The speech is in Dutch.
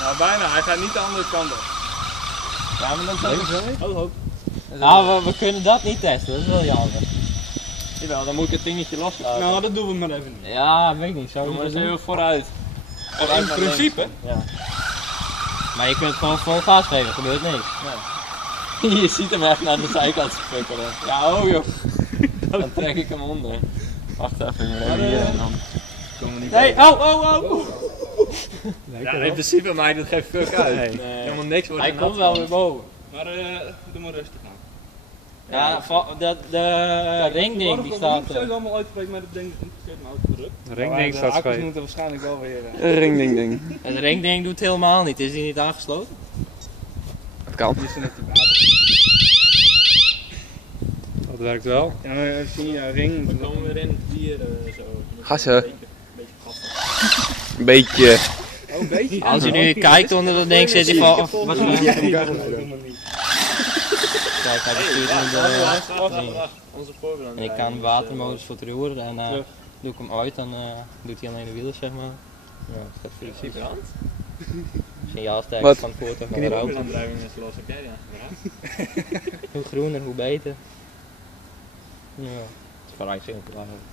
Nou, bijna. Hij gaat niet de andere kant op. Ja, maar dan zijn we Oh, hoop. Nou, we kunnen dat niet testen, dat is wel jammer. Jawel, dan moet ik het dingetje los. Nou, dat doen we maar even niet. Ja, weet ik niet. Zou Doe je maar dat eens doen? even vooruit. In principe. Ja. Maar je kunt gewoon vol gas geven, er gebeurt niks. Je ziet hem echt naar de zijkant spukkelen. Ja, oh joh. Dan trek ik hem onder. Wacht even, ik moet even hier en dan komen we niet. Nee, oh. Ja, in principe maakt het geen fuck uit. Nee. Helemaal niks wordt Hij er komt nat wel van. weer boven. Maar doe maar rustig aan. Ja, de ringding die staat Ik zou er. het allemaal uitspreken, maar dat ding interesseert me ook druk. De ringding staat accu's scheef. moeten waarschijnlijk wel weer... Ring ding ding. Het ringding doet helemaal niet, is die niet aangesloten? Het kan. Die zijn net te water. Dat werkt wel. Ja, maar zie je, ring... Dan komen we weer in het bier zo. Gassen. Beetje gas. Een beetje. Oh, een beetje. Als je nu kijkt onder dat ding zit hij van... Kijk, hij bestuurt nu de... Onze voorbeeld. En ik kan watermodus voor het roer en doe ik hem uit, dan doet hij alleen de wielen zeg maar. Ja, het gaat via Zie je brand? signaalsterkte Wat? van het voertuig naar de auto. Voorbeeldaandrijving is los, oké ja. Hoe groener, hoe beter. Ja, het is vrij simpel eigenlijk.